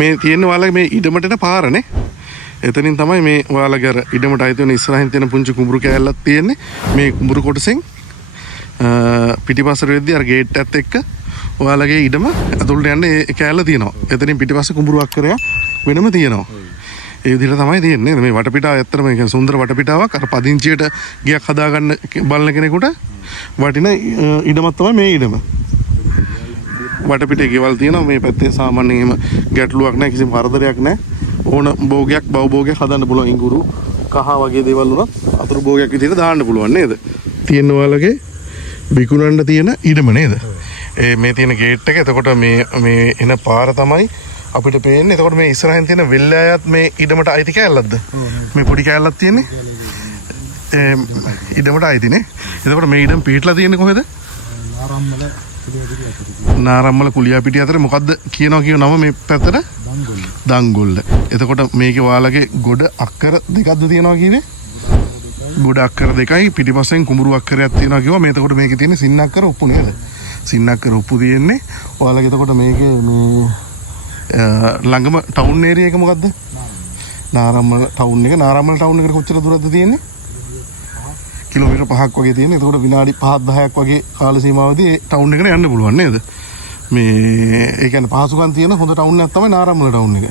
මේ තියෙන ඔයාලගේ මේ ඉඩමට එන පාරනේ. එතනින් තමයි මේ ඔයාලගේ අර ඉඩමට අයිති වෙන ඉස්සරහින් තියෙන පුංචි කුඹුරු කෑල්ලක් තියෙන්නේ. මේ කුඹුරු කොටසෙන් පිටිපස්සට වෙද්දී අර ගේට් එකත් එක්ක ඔයාලගේ ඉඩම ඇතුළට යන්න ඒ කෑල්ල තියෙනවා. එතනින් පිටිපස්සේ කුඹුරු අක්කරයක් වෙනම තියෙනවා. ඒ විදිහට තමයි තියෙන්නේ. මේ වටපිටාව ඇත්තටම කියන්නේ සුන්දර වටපිටාවක්. අර පදිංචියට ගියක් හදාගන්න බලන කෙනෙකුට වටින ඉඩමක් තමයි මේ ඉඩම. වටපිටේ ගෙවල් තියෙනවා. මේ පැත්තේ සාමාන්‍යයෙන් ගැටලුවක් නැහැ, කිසිම කරදරයක් නැහැ. ඕන භෝගයක් බවභෝගයක් හදන්න පුළුවන්. ඉඟුරු කහ වගේ දේවල් උනත් අතුරු භෝගයක් විදිහට දාන්න පුළුවන් නේද? තියෙන ඔයාලගේ විකුණන්න තියෙන ඉඩම නේද? මේ තියෙන ගේට් එක. එතකොට මේ එන පාර තමයි අපිට පේන්නේ. එතකොට මේ ඉස්සරහින් තියෙන වෙල්ලෑයත් මේ ඉඩමට අයිති කෑල්ලක්ද? මේ පොඩි කෑල්ලක් තියෙන්නේ ඉඩමට අයිතිනේ. එතකොට මේ ඉඩම පිටලා තියෙන්නේ කොහෙද? නාරම්මල කුලියාපිටිය අතර මොකද්ද කියනවා කියන නම මේ පැත්තට? දංගොල්ල. එතකොට මේකේ ඔයාලගේ ගොඩ අක්කර දෙකක්ද තියෙනවා කියන්නේ? ගොඩ අක්කර දෙකයි පිටිපස්සෙන් කුඹුරු අක්කරයක් තියෙනවා කිව්වා. මේ එතකොට මේකේ තියෙන්නේ සින්න අක්කර උප්පු නේද? සින්න අක්කර උප්පු තියෙන්නේ. ඔයාලගේ එතකොට මේකේ මේ ළඟම ටවුන් ඒරියා එක මොකද්ද? නාරම්මල ටවුන් එක. නාරම්මල ටවුන් එකට කොච්චර දුරද තියෙන්නේ? කිලෝමීටර් 5ක් වගේ තියෙන්නේ. එතකොට විනාඩි 5-10ක් වගේ කාල සීමාවදී ඒ ටවුන් එකට යන්න පුළුවන් නේද? මේ ඒ කියන්නේ පහසුකම් තියෙන හොඳ ටවුන් එකක් තමයි නාරම්මල ටවුන් එක.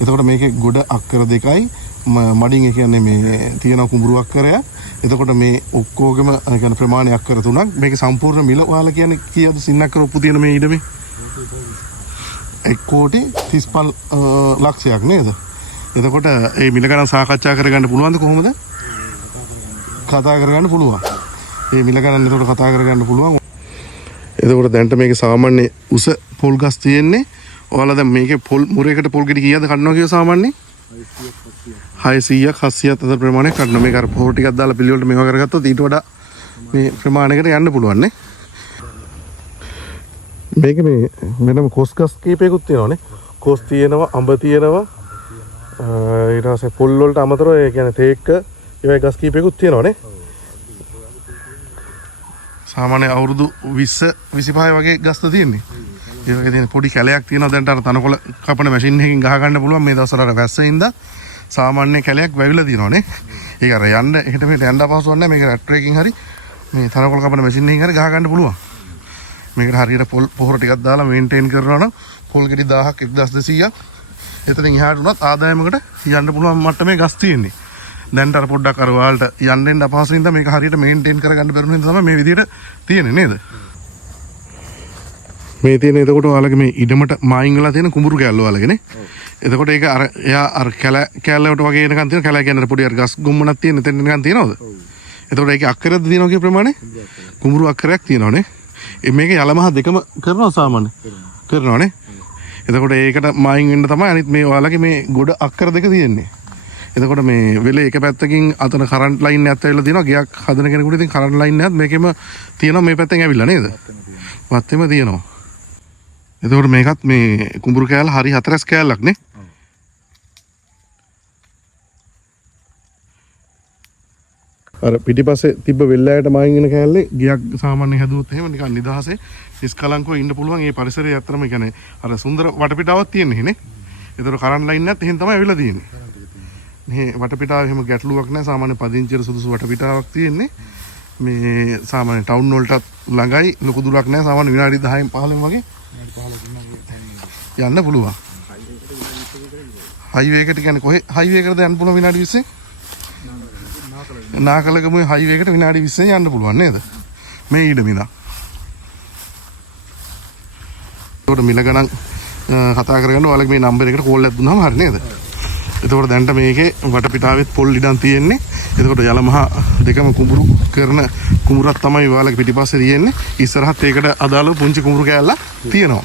එතකොට මේකේ ගොඩ අක්කර දෙකයි මඩින් ඒ කියන්නේ මේ තියෙන කුඹුරු අක්කරය. එතකොට මේ ඔක්කොගෙම ඒ කියන්නේ ප්‍රමාණය අක්කර 3ක්. මේකේ සම්පූර්ණ මිල ඔයාලා කියන්නේ කීයද සින්න අක්කර උප්පු තියෙන මේ ඉඩමේ? 1,35 ලක්ෂයක් නේද? එතකොට මේ මිල ගණන් සාකච්ඡා කරගන්න පුළුවන්ද කොහොමද? කතා කරගන්න පුළුවන්. මේ මිල ගණන් එතකොට කතා කරගන්න පුළුවන්. එතකොට දැන්ට මේකේ සාමාන්‍ය උස පොල් ගස් තියෙන්නේ. ඔයාලා දැන් මේකේ පොල් මුරයකට පොල් ගෙඩි කීයද කඩනවා කියලා සාමාන්‍යයෙන්? 600ක් 700ක් අතර ප්‍රමාණයක් කඩනවා. මේක අර පොහොර ටිකක් දාලා පිළිවෙලට මේවා කරගත්තොත් ඊට වඩා මේ ප්‍රමාණයකට යන්න පුළුවන් නේ. මේක මේ වෙනම කොස් ගස් කීපයකුත් තියෙනවානේ. කොස් තියෙනවා, අඹ තියෙනවා. ඊට පස්සේ පොල් වලට අමතරව ඒ කියන්නේ තේක්ක ඒවයි ගස් කීපයකුත් තියෙනවානේ. සාමාන්‍ය අවුරුදු 20 25 වගේ ගස්ද තියෙන්නේ. ඒ වගේ තියෙන පොඩි කැලයක් තියෙනවා. දැන් අර තනකොළ කපන මැෂින් එකකින් ගහ ගන්න පුළුවන්. මේ දවස්වල අර වැස්සෙන්ද සාමාන්‍ය කැලයක් වැවිලා තියෙනවානේ. ඒක අර යන්න එහෙට මෙහෙට යන්න අපහසුවක් නැහැ. මේක රැට් එකකින් හරි මේ තනකොළ කපන මැෂින් එකකින් හරි ගහ ගන්න පුළුවන්. මේකට හරියට පොහොර ටිකක් දාලා මේන්ටේන් කරනවා නම් පොල් ගෙඩි 1000ක් 1200ක් එතනින් එහාට උනත් ආදායමකට යන්න පුළුවන් මට්ටමේ ගස් තියෙන්නේ. දැන් අර පොඩ්ඩක් අර ඔයාලට යන්න අපහසු හින්දා මේක හරියට මේන්ටේන් කරගන්න බැරුණු හින්දා තමයි මේ විදිහට තියෙන්නේ නේද? මේ තියෙන එතකොට ඔයාලගේ මේ ඉඩමට මායින් වෙලා තියෙන කුඹුරු කෑල්ල ඔයාලගේනේ. එතකොට ඒක අර එයා අර කෑල්ලවට වගේ එනකන් තියෙන කැල කියන්නේ පොඩි අර ගස් ගොම්මනක් තියෙන එතන එනකන් තියෙනවද? එතකොට ඒකේ අක්කරද තියෙනවා කිය ප්‍රමාණය? කුඹුරු අක්කරයක් තියෙනවනේ. මේක යලමහ දෙකම කරනවා සාමාන්‍ය. කරනවානේ. එතකොට ඒකට මායින් වෙන්න තමයි අනිත් මේ ඔයාලගේ මේ ගොඩ අක්කර දෙක තියෙන්නේ. එතකොට මේ වෙලේ එක පැත්තකින් අතන කරන්ට් ලයින් එකක් ඇවිල්ලා තියෙනවා. ගියක් හදන කෙනෙකුට ඉතින් කරන්ට් ලයින් එකක් මේකෙම තියෙනවා මේ පැත්තෙන් ඇවිල්ලා නේද? වත්තේම තියෙනවා. එතකොට මේකත් මේ කුඹුරු කෑල්ල හරි 4 කෑල්ලක් නේ. අර පිටිපස්සේ තිබ්බ වෙල්ලෑයට මායින් වෙන කෑල්ලේ ගියක් සාමාන්‍යයෙන් හැදුවොත් එහෙම නිකන් නිදහසේ නිස්කලංකව ඉන්න පුළුවන්. ඒ පරිසරය ඇත්තටම කියන්නේ අර සුන්දර වටපිටාවක් තියෙන්නේ නේ. ඒතර කරන්ට් ලයින් එකත් එහෙන් තමයි ඇවිල්ලා තියෙන්නේ. මේ වටපිටාව එහෙම ගැටලුවක් නැහැ. සාමාන්‍ය පදිංචියට සුදුසු වටපිටාවක් තියෙන්නේ. මේ සාමාන්‍ය ටවුන් වලටත් ළඟයි. ලොකු දුරක් නැහැ. සාමාන්‍ය විනාඩි 10න් 15න් වගේ යන්න පුළුවන්. හයිවේ එකට කියන්නේ කොහේ හයිවේ එකටද යන්න පුළුවන් විනාඩි 20න්? නාකලගමුවේ හයිවේ එකට විනාඩි 20න් යන්න පුළුවන් නේද? මේ ඊඩමිලා. ඒකට මිල ගණන් කතා කරගන්න ඔයාලගේ මේ නම්බර් එකට කෝල් එකක් දුන්නාම හරි නේද? එතකොට දැන්ට මේකේ වටපිටාවෙත් පොල් ඉඩම් තියෙන්නේ. එතකොට යලමහ දෙකම කුඹුරු කරන කුඹුරක් තමයි ඔයාලගේ පිටිපස්සේ තියෙන්නේ. ඉස්සරහත් ඒකට අදාළ පුංචි කුඹුරු කෑල්ලක් තියෙනවා.